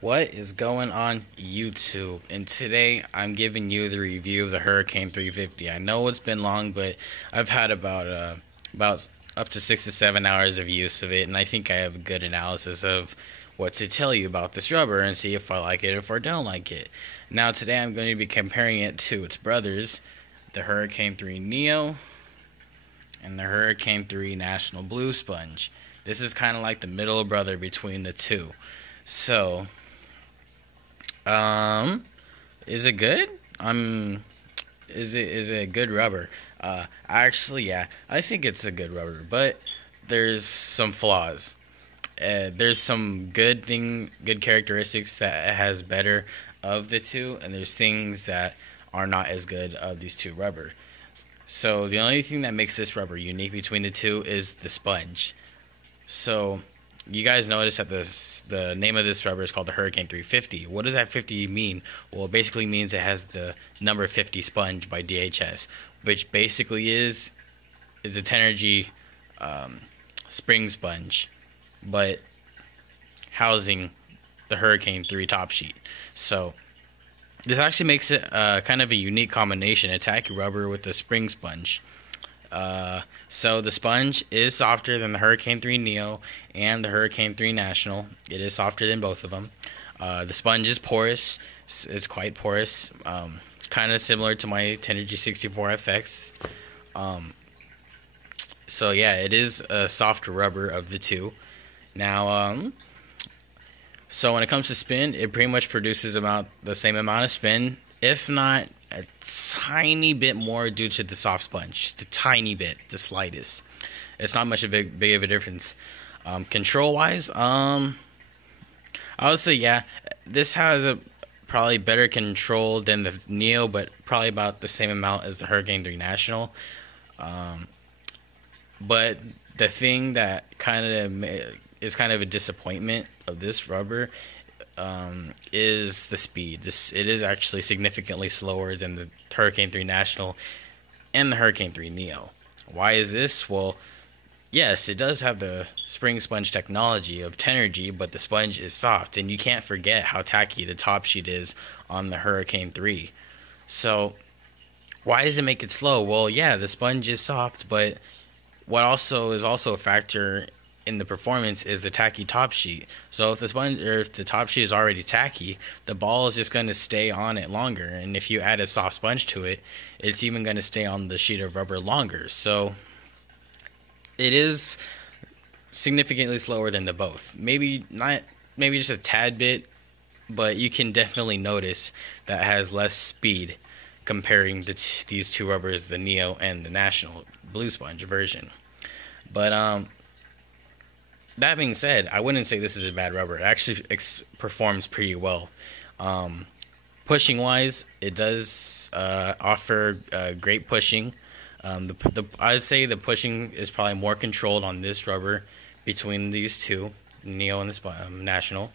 What is going on YouTube? And today I'm giving you the review of the Hurricane 350. I know it's been long, but I've had about up to 6 to 7 hours of use of it, and I think I have a good analysis of what to tell you about this rubber and see if I like it or if I don't like it. Now today I'm going to be comparing it to its brothers, the Hurricane 3 Neo and the Hurricane 3 National Blue Sponge. This is kind of like the middle brother between the two. So is it good? Is it a good rubber? Actually, yeah, I think it's a good rubber, but there's some flaws. There's some good characteristics that it has better of the two, and there's things that are not as good of these two rubber. So the only thing that makes this rubber unique between the two is the sponge. So you guys notice that the name of this rubber is called the Hurricane 350. What does that 50 mean? Well, it basically means it has the number 50 sponge by DHS, which basically is a 10 energy spring sponge, but housing the Hurricane 3 top sheet. So this actually makes it kind of a unique combination, a tacky rubber with a spring sponge. So the sponge is softer than the Hurricane 3 Neo and the Hurricane 3 National. It is softer than both of them. The sponge is porous. It's quite porous. Kind of similar to my Tenergy 64FX. So yeah, it is a softer rubber of the two. Now, so when it comes to spin, it pretty much produces about the same amount of spin, if not a tiny bit more due to the soft sponge. Just a tiny bit, the slightest. It's not much of a big of a difference. Control wise, I would say yeah, this has a probably better control than the Neo, but probably about the same amount as the Hurricane 3 National. But the thing that is kind of a disappointment of this rubber is the speed. It is actually significantly slower than the Hurricane 3 National and the Hurricane 3 Neo. Why is this? Well, yes, it does have the spring sponge technology of Tenergy, but the sponge is soft, and you can't forget how tacky the top sheet is on the Hurricane 3. So why does it make it slow? Well, yeah, the sponge is soft, but what also is a factor in the performance is the tacky top sheet. So if the top sheet is already tacky, the ball is just going to stay on it longer, and if you add a soft sponge to it, it's even going to stay on the sheet of rubber longer. So it is significantly slower than the both. Maybe just a tad bit, but you can definitely notice that it has less speed comparing these two rubbers, the Neo and the National Blue Sponge version. But that being said, I wouldn't say this is a bad rubber. It actually performs pretty well. Pushing wise, it does offer great pushing. I'd say the pushing is probably more controlled on this rubber between these two, Neo and the National.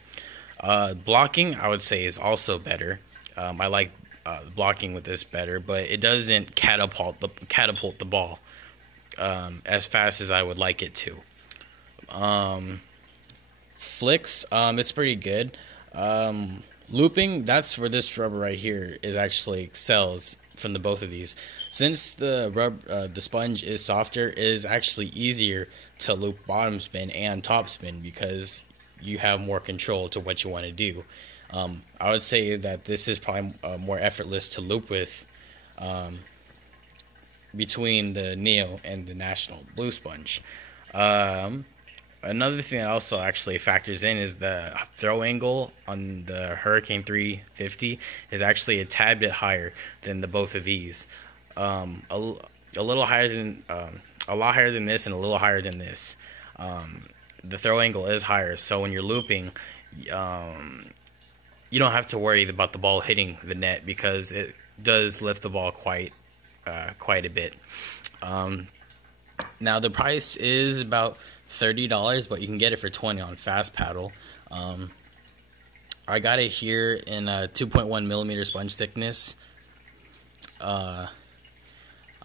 Blocking, I would say, is also better. I like blocking with this better, but it doesn't catapult the ball as fast as I would like it to. Flicks, it's pretty good. Looping, that's where this rubber right here is actually excels from the both of these. Since the sponge is softer, it is actually easier to loop bottom spin and top spin because you have more control to what you want to do. I would say that this is probably more effortless to loop with between the Neo and the National Blue Sponge. Another thing that also actually factors in is the throw angle on the Hurricane 350 is actually a tad bit higher than both of these. A little higher than a lot higher than this and a little higher than this. The throw angle is higher, so when you're looping, you don't have to worry about the ball hitting the net because it does lift the ball quite a bit. Now the price is about $30, but you can get it for $20 on Fast Paddle. I got it here in a 2.1 millimeter sponge thickness. I'm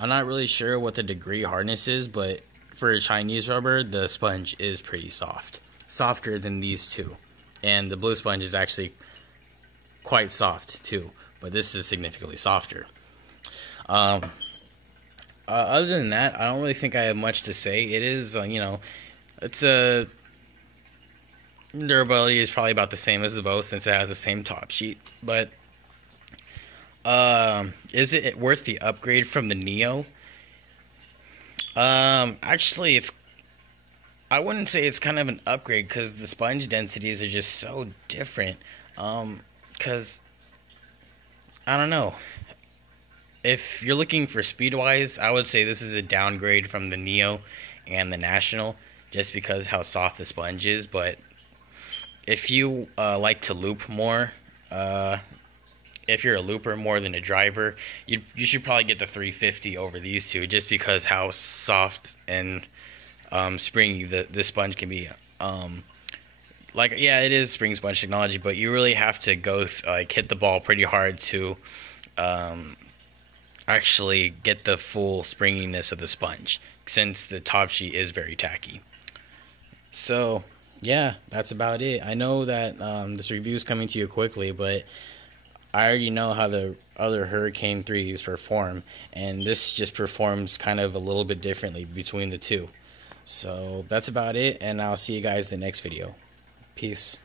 not really sure what the degree hardness is, but for a Chinese rubber, the sponge is pretty soft, softer than these two. and the blue sponge is actually quite soft too, but this is significantly softer. Other than that, I don't really think I have much to say. It is, it's a durability is probably about the same as the both since it has the same top sheet. But is it worth the upgrade from the Neo? Actually, I wouldn't say it's kind of an upgrade because the sponge densities are just so different. Because I don't know. If you're looking for speed-wise, I would say this is a downgrade from the Neo and the National, just because how soft the sponge is. But if you like to loop more, if you're a looper more than a driver, you should probably get the 350 over these two, just because how soft and springy the sponge can be. Yeah, it is spring sponge technology, but you really have to go hit the ball pretty hard to actually get the full springiness of the sponge, since the top sheet is very tacky. So yeah, that's about it. I know that this review is coming to you quickly, but I already know how the other Hurricane 3s perform, and this just performs kind of a little bit differently between the two. So that's about it, and I'll see you guys in the next video. Peace.